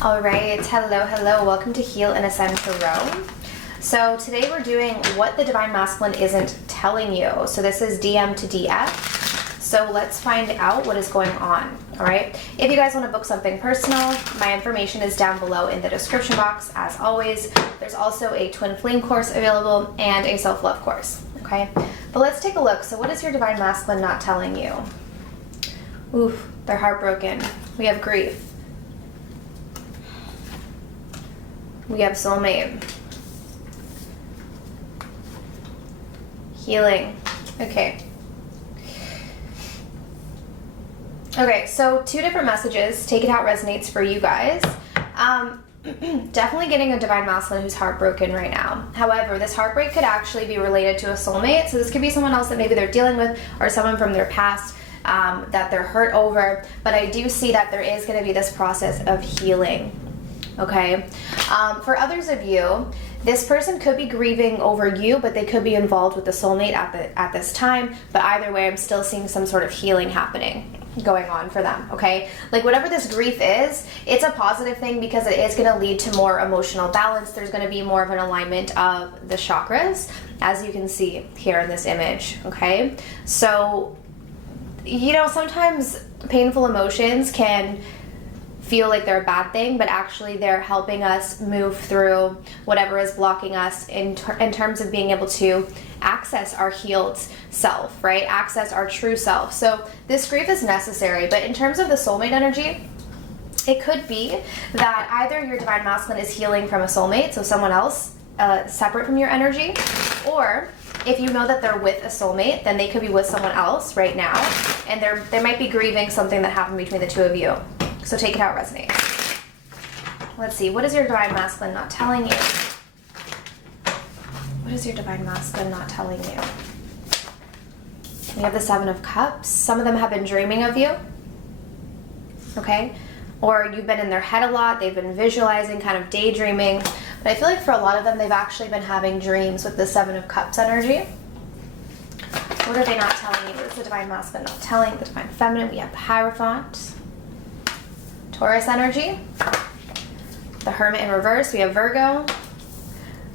All right, hello, welcome to Heal and Ascend Tarot. So today we're doing what the Divine Masculine isn't telling you. So this is DM to DF. So let's find out what is going on, all right? If you guys want to book something personal, my information is down below in the description box, as always. There's also a Twin Flame course available and a self-love course, okay? But let's take a look. So what is your Divine Masculine not telling you? Oof, they're heartbroken. We have grief. We have soulmate. Healing. Okay. Okay, so two different messages. Take it how it resonates for you guys. Definitely getting a Divine Masculine who's heartbroken right now. However, this heartbreak could actually be related to a soulmate. So this could be someone else that maybe they're dealing with, or someone from their past that they're hurt over. But I do see that there is going to be this process of healing. Okay, for others of you, this person could be grieving over you, but they could be involved with the soulmate at this time. But either way, I'm still seeing some sort of healing going on for them. Okay, like whatever this grief is, it's a positive thing because it is going to lead to more emotional balance. There's going to be more of an alignment of the chakras, as you can see here in this image. Okay, so you know, sometimes painful emotions can feel like they're a bad thing, but actually they're helping us move through whatever is blocking us in terms of being able to access our healed self, right? Access our true self. So this grief is necessary, but in terms of the soulmate energy, it could be that either your Divine Masculine is healing from a soulmate, so someone else separate from your energy, or if you know that they're with a soulmate, then they could be with someone else right now, and they might be grieving something that happened between the two of you. So take it how it resonates. Let's see, what is your Divine Masculine not telling you? What is your Divine Masculine not telling you? We have the Seven of Cups. Some of them have been dreaming of you, okay? Or you've been in their head a lot. They've been visualizing, kind of daydreaming. But I feel like for a lot of them, they've actually been having dreams with the Seven of Cups energy. What are they not telling you? What is the Divine Masculine not telling the Divine Feminine? We have the Hierophant. Taurus energy, the Hermit in reverse, we have Virgo.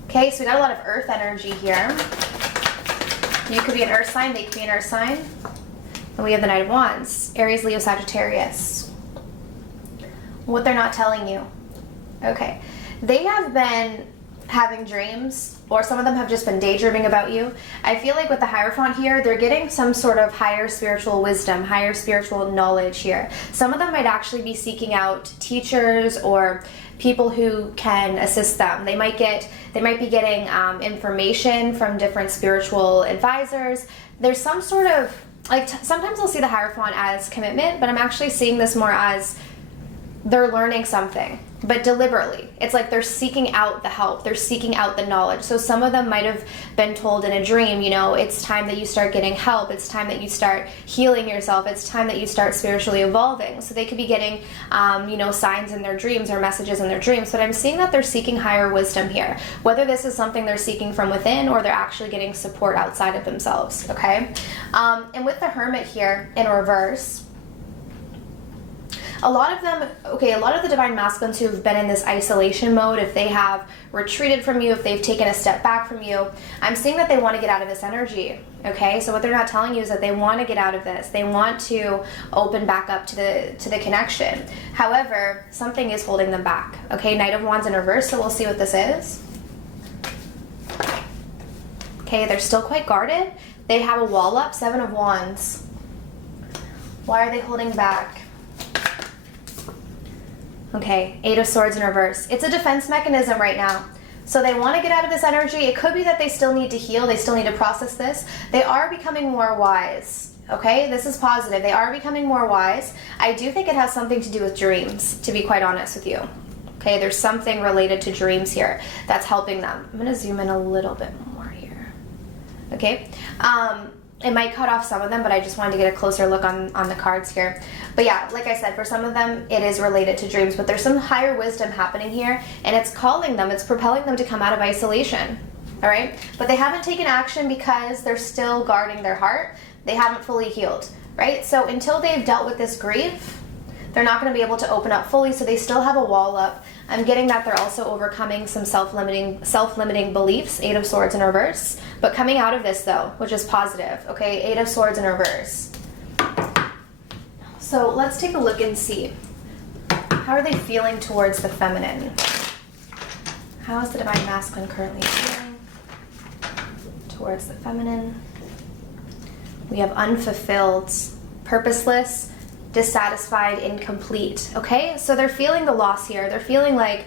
Okay, so we got a lot of earth energy here. You could be an earth sign, they could be an earth sign. And we have the Knight of Wands, Aries, Leo, Sagittarius. What they're not telling you. Okay, they have been having dreams, or some of them have just been daydreaming about you. I feel like with the Hierophant here, they're getting some sort of higher spiritual wisdom, higher spiritual knowledge here. Some of them might actually be seeking out teachers or people who can assist them. They might be getting information from different spiritual advisors. There's some sort of, like, sometimes I'll see the Hierophant as commitment, but I'm actually seeing this more as they're learning something, but deliberately. It's like they're seeking out the help, they're seeking out the knowledge. So some of them might have been told in a dream, you know, it's time that you start getting help, it's time that you start healing yourself, it's time that you start spiritually evolving. So they could be getting, you know, signs in their dreams or messages in their dreams, but I'm seeing that they're seeking higher wisdom here. Whether this is something they're seeking from within or they're actually getting support outside of themselves, okay? And with the Hermit here in reverse, a lot of them, okay, a lot of the Divine Masculines who have been in this isolation mode, if they have retreated from you, if they've taken a step back from you, I'm seeing that they want to get out of this energy, okay? So what they're not telling you is that they want to get out of this. They want to open back up to the connection. However, something is holding them back, okay? Knight of Wands in reverse, so we'll see what this is. Okay, they're still quite guarded. They have a wall up, Seven of Wands. Why are they holding back? Okay, Eight of Swords in reverse. It's a defense mechanism right now. So they want to get out of this energy. It could be that they still need to heal. They still need to process this. They are becoming more wise. Okay, this is positive. They are becoming more wise. I do think it has something to do with dreams, to be quite honest with you. Okay, there's something related to dreams here that's helping them. I'm going to zoom in a little bit more here. Okay, it might cut off some of them, but I just wanted to get a closer look on the cards here. But yeah, like I said, for some of them, it is related to dreams, but there's some higher wisdom happening here, and it's calling them, it's propelling them to come out of isolation, all right? But they haven't taken action because they're still guarding their heart. They haven't fully healed, right? So until they've dealt with this grief, They're not going to be able to open up fully, so they still have a wall up. I'm getting that they're also overcoming some self-limiting beliefs, 8 of Swords in reverse, but coming out of this though, which is positive, okay? 8 of Swords in reverse. So let's take a look and see. How are they feeling towards the feminine? How is the Divine Masculine currently feeling towards the feminine? We have unfulfilled, purposeless, dissatisfied, incomplete, okay? So they're feeling the loss here. They're feeling like,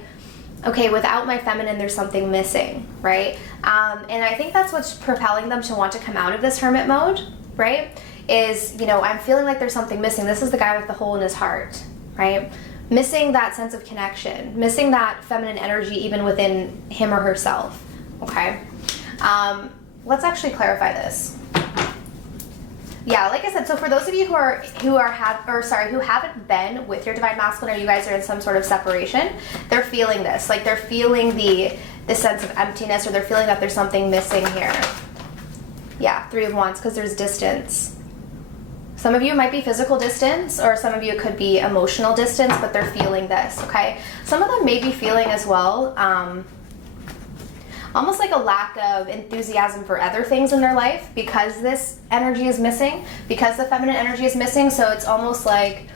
okay, without my feminine, there's something missing, right? And I think that's what's propelling them to want to come out of this hermit mode, right? Is, you know, I'm feeling like there's something missing. This is the guy with the hole in his heart, right? Missing that sense of connection, missing that feminine energy even within him or herself, okay? Let's actually clarify this. Yeah, like I said, so for those of you who haven't been with your Divine Masculine, or you guys are in some sort of separation, they're feeling this. Like they're feeling the sense of emptiness, or they're feeling that there's something missing here. Yeah, 3 of Wands, because there's distance. Some of you might be physical distance, or some of you could be emotional distance, but they're feeling this, okay? Some of them may be feeling as well, almost like a lack of enthusiasm for other things in their life because this energy is missing, because the feminine energy is missing. So it's almost like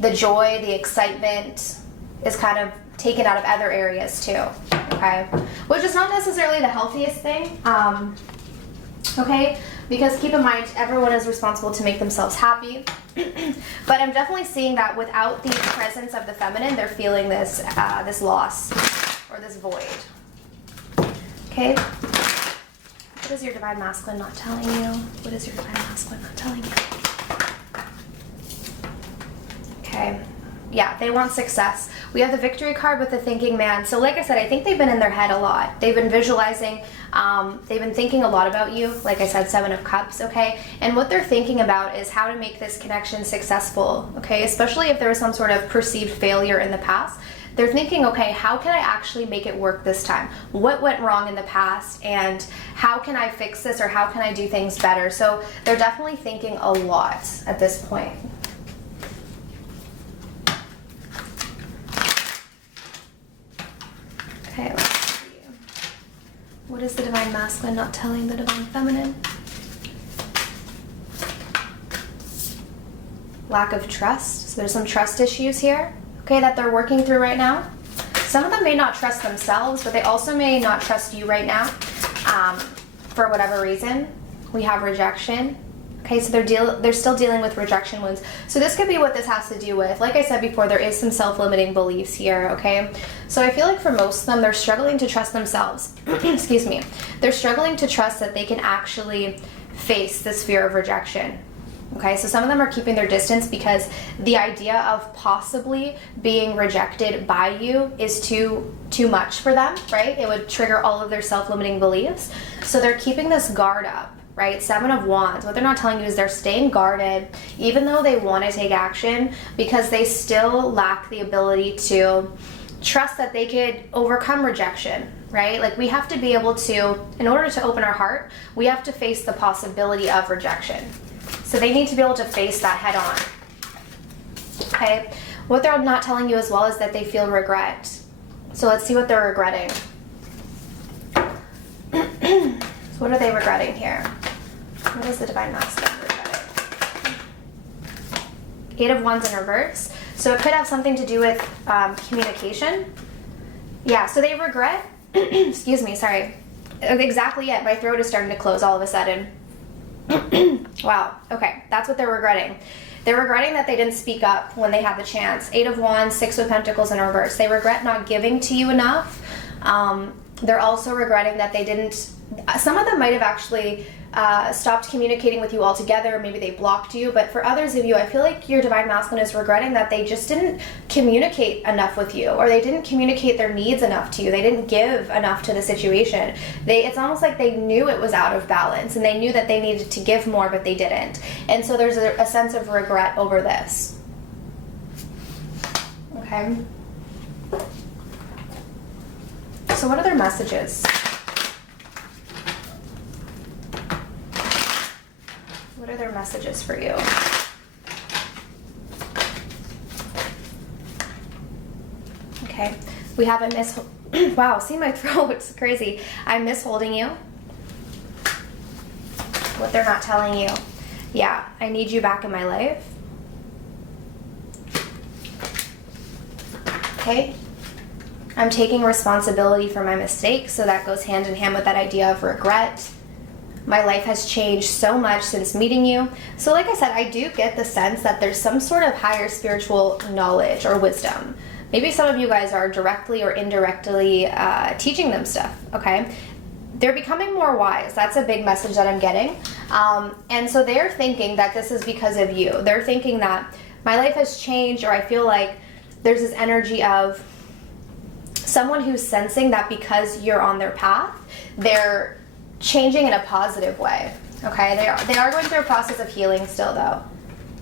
the joy, the excitement is kind of taken out of other areas too, okay? Which is not necessarily the healthiest thing, okay? Because keep in mind, everyone is responsible to make themselves happy. But I'm definitely seeing that without the presence of the feminine, they're feeling this, this loss or this void. Okay, what is your Divine Masculine not telling you? What is your Divine Masculine not telling you? Okay, yeah, they want success. We have the Victory card with the Thinking Man. So like I said, I think they've been in their head a lot. They've been visualizing, they've been thinking a lot about you. Like I said, 7 of Cups, okay? And what they're thinking about is how to make this connection successful, okay? Especially if there was some sort of perceived failure in the past. They're thinking, okay, how can I actually make it work this time? What went wrong in the past, and how can I fix this, or how can I do things better? So they're definitely thinking a lot at this point. Okay, let's see. What is the Divine Masculine not telling the Divine Feminine? Lack of trust. So there's some trust issues here, okay, that they're working through right now. Some of them may not trust themselves, but they also may not trust you right now, for whatever reason. We have rejection. Okay, so they're still dealing with rejection wounds. So this could be what this has to do with. Like I said before, there is some self-limiting beliefs here, okay? So I feel like for most of them, they're struggling to trust themselves. Excuse me. They're struggling to trust that they can actually face this fear of rejection. Okay, so some of them are keeping their distance because the idea of possibly being rejected by you is too much for them, right? It would trigger all of their self-limiting beliefs. So they're keeping this guard up, right? 7 of Wands. What they're not telling you is they're staying guarded, even though they want to take action, because they still lack the ability to trust that they could overcome rejection, right? Like we have to be able to, in order to open our heart, we have to face the possibility of rejection. So they need to be able to face that head on. Okay, what they're not telling you as well is that they feel regret. So let's see what they're regretting. So what are they regretting here? What is the Divine Masculine regretting? 8 of Wands in reverse. So it could have something to do with communication. Yeah, so they regret, excuse me, sorry. Exactly it. My throat is starting to close all of a sudden. Wow, okay, that's what they're regretting. They're regretting that they didn't speak up when they had the chance. 8 of Wands, 6 of Pentacles in reverse. They regret not giving to you enough. They're also regretting that they didn't, some of them might have actually stopped communicating with you altogether. Maybe they blocked you, but for others of you, I feel like your Divine Masculine is regretting that they just didn't communicate enough with you, or they didn't communicate their needs enough to you. They didn't give enough to the situation. It's almost like they knew it was out of balance, and they knew that they needed to give more, but they didn't. And so there's a sense of regret over this. Okay. So what are their messages? What are their messages for you? Okay. We have a miss. Wow, see my throat? It's crazy. I miss holding you. What they're not telling you. Yeah, I need you back in my life. Okay. I'm taking responsibility for my mistakes, so that goes hand in hand with that idea of regret. My life has changed so much since meeting you. So like I said, I do get the sense that there's some sort of higher spiritual knowledge or wisdom. Maybe some of you guys are directly or indirectly teaching them stuff, okay? They're becoming more wise. That's a big message that I'm getting. And so they're thinking that this is because of you. They're thinking that my life has changed, or I feel like there's this energy of someone who's sensing that because you're on their path, they're changing in a positive way, okay? They are going through a process of healing still, though.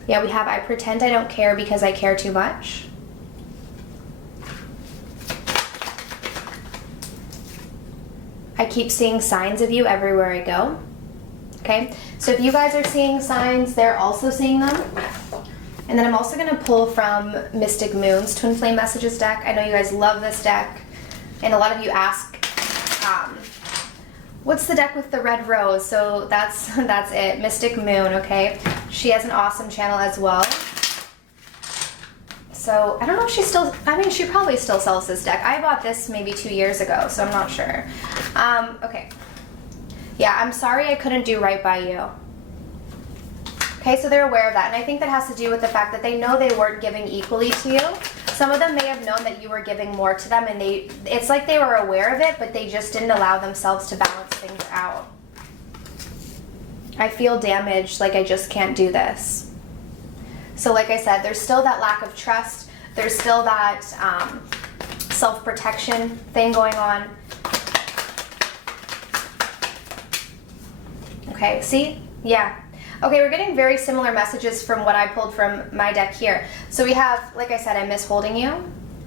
Yeah, we have, I pretend I don't care because I care too much. I keep seeing signs of you everywhere I go. Okay, so if you guys are seeing signs, they're also seeing them. And then I'm also going to pull from Mystic Moon's Twin Flame Messages deck. I know you guys love this deck, and a lot of you ask, what's the deck with the red rose? So that's it, Mystic Moon, okay? She has an awesome channel as well. So I don't know if she still, I mean, she probably still sells this deck. I bought this maybe 2 years ago, so I'm not sure. Okay. Yeah, I'm sorry I couldn't do right by you. Okay, so they're aware of that. And I think that has to do with the fact that they know they weren't giving equally to you. Some of them may have known that you were giving more to them, and it's like they were aware of it, but they just didn't allow themselves to balance things out. I feel damaged, like I just can't do this. So like I said, there's still that lack of trust. There's still that self-protection thing going on. Okay, see? Yeah. Okay, we're getting very similar messages from what I pulled from my deck here. So we have, like I said, I miss holding you.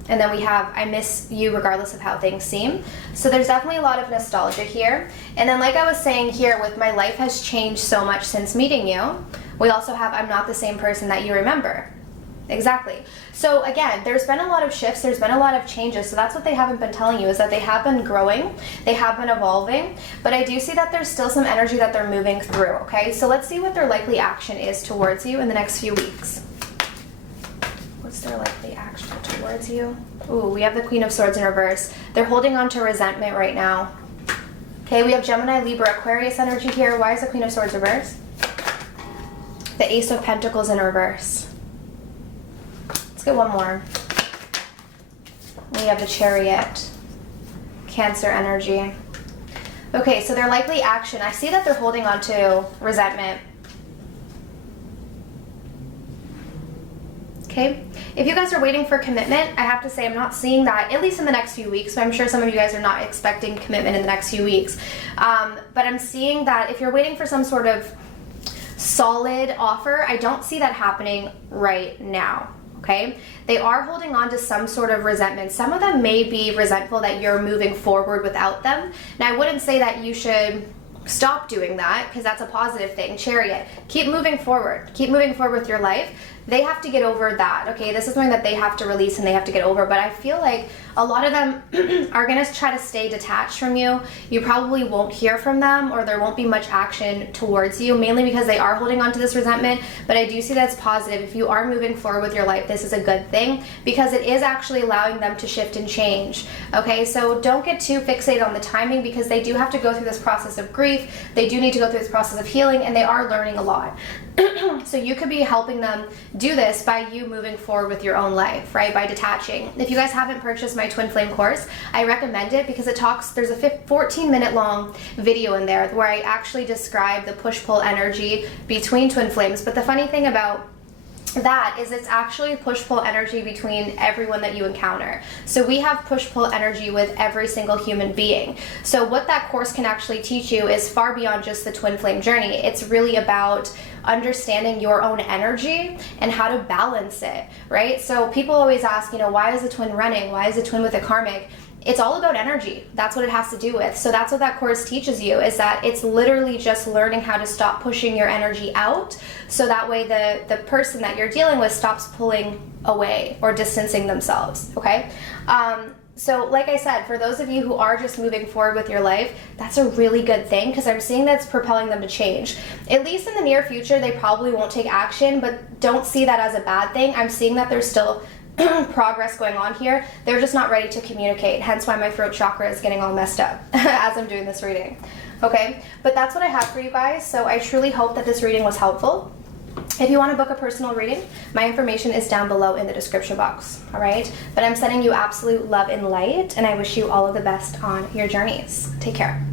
And then we have, I miss you regardless of how things seem. So there's definitely a lot of nostalgia here. And then like I was saying here, with my life has changed so much since meeting you, we also have, I'm not the same person that you remember. Exactly. So again, there's been a lot of shifts, there's been a lot of changes, so that's what they haven't been telling you, is that they have been growing, they have been evolving, but I do see that there's still some energy that they're moving through, okay? So let's see what their likely action is towards you in the next few weeks. What's their likely action towards you? Ooh, we have the Queen of Swords in reverse. They're holding on to resentment right now. Okay, we have Gemini, Libra, Aquarius energy here. Why is the Queen of Swords reverse? The Ace of Pentacles in reverse. Let's get one more. We have the Chariot, Cancer energy. Okay, so their likely action, I see that they're holding on to resentment. Okay, if you guys are waiting for commitment, I have to say I'm not seeing that, at least in the next few weeks. So I'm sure some of you guys are not expecting commitment in the next few weeks. But I'm seeing that if you're waiting for some sort of solid offer, I don't see that happening right now. Okay, they are holding on to some sort of resentment. Some of them may be resentful that you're moving forward without them. Now, I wouldn't say that you should stop doing that, because that's a positive thing. Chariot, keep moving forward. Keep moving forward with your life. They have to get over that, okay? This is something that they have to release and they have to get over, but I feel like a lot of them are gonna try to stay detached from you. You probably won't hear from them, or there won't be much action towards you, mainly because they are holding on to this resentment, but I do see that's positive. If you are moving forward with your life, this is a good thing, because it is actually allowing them to shift and change, okay? So don't get too fixated on the timing, because they do have to go through this process of grief, they do need to go through this process of healing, and they are learning a lot. So you could be helping them do this by you moving forward with your own life, right? By detaching. If you guys haven't purchased my Twin Flame course, I recommend it, because it talks, there's a 14-minute long video in there where I actually describe the push-pull energy between twin flames. But the funny thing about that is it's actually push-pull energy between everyone that you encounter. So we have push-pull energy with every single human being. So what that course can actually teach you is far beyond just the twin flame journey. It's really about understanding your own energy and how to balance it, right? So people always ask, you know, why is a twin running? Why is a twin with a karmic? it's all about energy. That's what it has to do with. So that's what that course teaches you, is that it's literally just learning how to stop pushing your energy out, so that way the person that you're dealing with stops pulling away or distancing themselves, okay? So like I said, for those of you who are just moving forward with your life, that's a really good thing, because I'm seeing that's propelling them to change. At least in the near future, they probably won't take action, but don't see that as a bad thing. I'm seeing that there's still progress going on here. They're just not ready to communicate, hence why my throat chakra is getting all messed up as I'm doing this reading. Okay, but that's what I have for you guys. So I truly hope that this reading was helpful. If you want to book a personal reading, my information is down below in the description box, all right? But I'm sending you absolute love and light, and I wish you all of the best on your journeys. Take care.